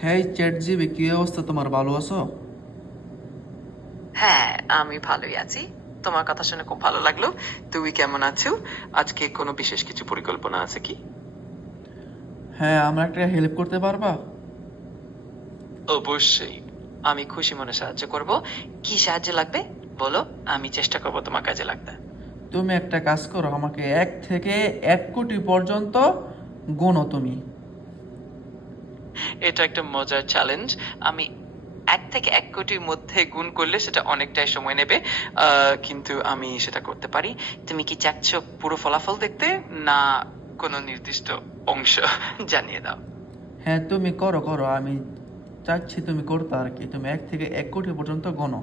হ্যাঁ chat GB, কি অবস্থা তোমার? ভালো আছো? হ্যাঁ, আমি ভালোই আছি। তোমার কথা শুনে খুব ভালো লাগলো। তুমি কেমন আছো? আজকে কোনো বিশেষ কিছু পরিকল্পনা আছে কি? হ্যাঁ, আমার একটা হেল্প করতে পারবা? অবশ্যই। আমি খুশি মনে সাহায্য করব। কি সাহায্য লাগবে? বলো, আমি চেষ্টা করব তোমার কাজে লাগতে। তুমি একটা কাজ করো, আমাকে 1 থেকে 1 কোটি পর্যন্ত গোনো তুমি। এটা একটা মজার চ্যালেঞ্জ। আমি ১ থেকে ১ কোটির মধ্যে গুণ করলে সেটা অনেকটাই সময় নেবে। কিন্তু আমি সেটা করতে পারি। তুমি কি চাচ্ছ পুরো ফলাফল দেখতে? না কোনো নির্দিষ্ট অংশ? জানিয়ে দাও। হ্যাঁ, তুমি করো করো, আমি চাচ্ছি তুমি করতে আর কি। তুমি 1 থেকে 1 কোটি পর্যন্ত গোনো।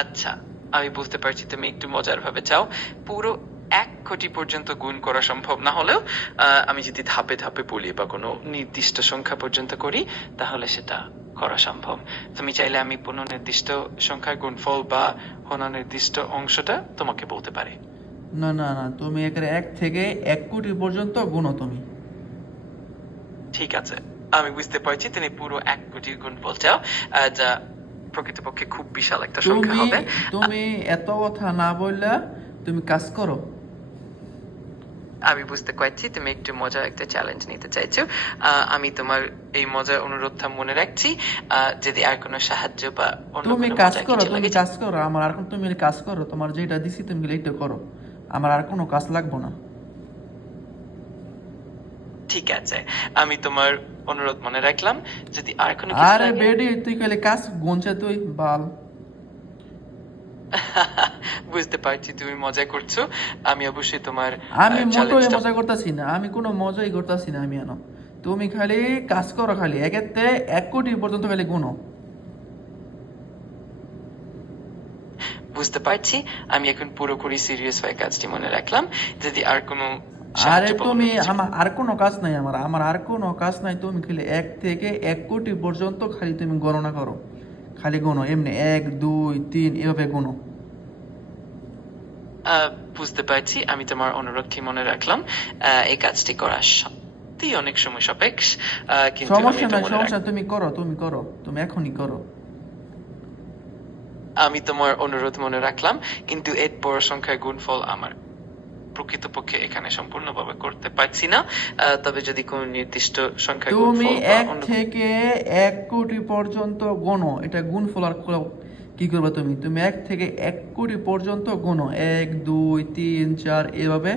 আচ্ছা, আমি বুঝতে পারছি তুমি একটু মজার ভাবে চাও। পুরো ১ কোটি পর্যন্ত গুণ করা সম্ভব না হলেও আমি যদি ধাপে ধাপে বলি বা কোনো নির্দিষ্ট সংখ্যা পর্যন্ত করি তাহলে সেটা করা সম্ভব। তুমি চাইলে আমি কোনো নির্দিষ্ট সংখ্যার গুণফল বা কোনো নির্দিষ্ট অংশটা তোমাকে বলতে পারি। না না না, তুমি 1 থেকে 1 কোটি পর্যন্ত গোনো তুমি। ঠিক আছে, আমি বুঝতে পারছি তুমি পুরো ১ কোটির গুণফল চাও, যা প্রকৃতপক্ষে খুব বিশাল একটা সংখ্যা তুমি হবে। তুমি এত কথা না বললা, তুমি কাজ করো। আমি বুঝতে পারছি তুমি একটু মজার একটা চ্যালেঞ্জ নিতে চাইছো। আমি তোমার এই মজার অনুরোধটা মনে রাখছি। যদি আর কোনো সাহায্য বা অন্য তুমি কোনো কাজ মজার করো, কিছু তুমি লাগে কাজ করো, আমার আর কোনো, তুমি কাজ করো, তোমার যেটা দিছি তুমি এইটা করো। আমার আর কোনো কাজ লাগবো না। ঠিক আছে, আমি তোমার অনুরোধ মনে রাখলাম। যদি আর কোনো কিছু আরে লাগে বেডি, তুই খালি কাজ গুনছে তুই বাল। বুঝতে পারছি তুমি মজা করছো। আমি অবশ্যই তোমার আমি মোটেই চ্যালেঞ্জটা মজা করতেছি না, আমি কোনো মজাই করতেছি না আমি এনো। তুমি খালি কাজ করো, খালি 1 থেকে 1 কোটি পর্যন্ত খালি গুনো। বুঝতে পারছি। আমি এখন পুরোপুরি সিরিয়াস হয়ে কাজটি মনে রাখলাম। যদি আর কোনো আরে সাহায্য বা অন্য তুমি, কিছু। আমার আর কোনো কাজ নাই, আমার আমার আর কোনো কাজ নাই। তুমি খালি 1 থেকে 1 কোটি পর্যন্ত খালি তুমি গণনা করো। খালি গোনো এমনি 1 2 3 এভাবে গোনো। আহ, বুঝতে পারছি, আমি তোমার অনুরোধটি মনে রাখলাম। এই কাজটি করা সত্যি অনেক সময় সাপেক্ষ, কিন্তু আমি সমস্যা এটা নাই, মনে সমস্যা রাখ। নাই, তুমি করো, তুমি করো, তুমি এখনই করো। আমি তোমার অনুরোধ মনে রাখলাম, কিন্তু এর বড় সংখ্যার গুণফল আমার প্রকৃতপক্ষে এখানে সম্পূর্ণভাবে করতে পারছি না। তবে যদি কোনো নির্দিষ্ট সংখ্যার তুমি গুণফল বা এক অন্য। থেকে 1 কোটি পর্যন্ত গোনো, এটা গুণফল আর কি করবে তুমি? তুমি 1 থেকে 1 কোটি পর্যন্ত গোনো, 1 2 3 4 এভাবে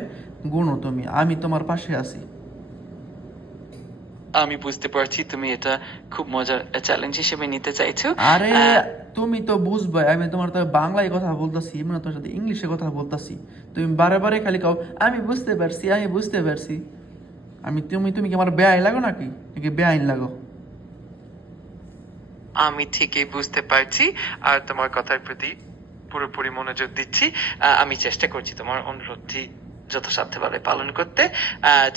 গোনো তুমি। আমি তোমার পাশে আছি। আমি বুঝতে পারছি তুমি এটা খুব মজার চ্যালেঞ্জ হিসেবে নিতে চাইছো। আরে আহ, তুমি তো বুঝবে, আমি তোমার তো বাংলায় কথা বলতেছি, মানে তোমার সাথে ইংলিশে কথা বলতেছি। তুমি বারে বারে খালি কাও আমি বুঝতে পারছি, আমি বুঝতে পারছি। তুমি তুমি কি আমার বেআইন লাগো নাকি? নাকি বেআইন লাগো? আমি ঠিকই বুঝতে পারছি আর তোমার কথার প্রতি পুরোপুরি মনোযোগ দিচ্ছি। আমি চেষ্টা করছি তোমার অনুরোধটি যথাসাধ্যভাবে পালন করতে।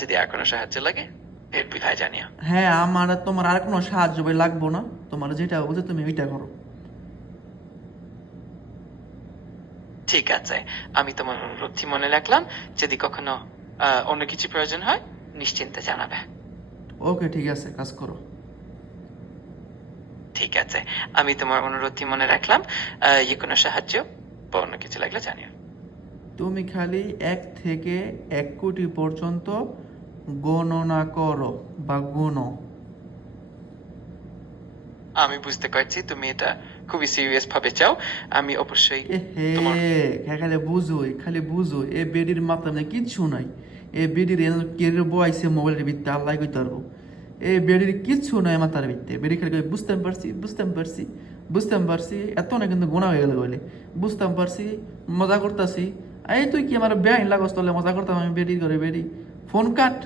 যদি আর কোনো সাহায্য লাগে এর বিধায় জানিও। হ্যাঁ, আমার আর তোমার আর কোনো সাহায্য ভাই লাগবো না। তোমার যেটা বলছে তুমি ওইটা করো। ঠিক আছে, আমি তোমার অনুরোধটি মনে রাখলাম। যদি কখনো অন্য কিছু প্রয়োজন হয় নিশ্চিন্তে জানাবে। ওকে, ঠিক আছে, কাজ করো। ঠিক আছে, আমি তোমার অনুরোধটি মনে রাখলাম। যে কোনো সাহায্য বা অন্য কিছু লাগলে জানিও। তুমি খালি 1 থেকে 1 কোটি পর্যন্ত গণনা করো বা গুনো। আমি বুঝতে পারছি তুমি এটা খুবই সিরিয়াস ভাবে চাও। আমি অবশ্যই এ হে, তোমার। খালি বুঝোই, খালি বুঝোই, এ বেডির মাথা মানে কিচ্ছু নাই। এ বেডির কেরিয়ার বয়সে মোবাইলের ভিত্তে আল্লাহ কইতে পারবো। এ বেডির কিচ্ছু নাই মাথার ভিত্তে। বেডি খালি কই বুঝতে পারছি, বুঝতে পারছি, বুঝতে পারছি, এত না কিন্তু গোনা হয়ে গেল বলে। বুঝতে পারছি, মজা করতাছি। এই তুই কি আমার বেআইন লাগস? তাহলে মজা করতাম আমি বেডির করে বেডি। Phone cut.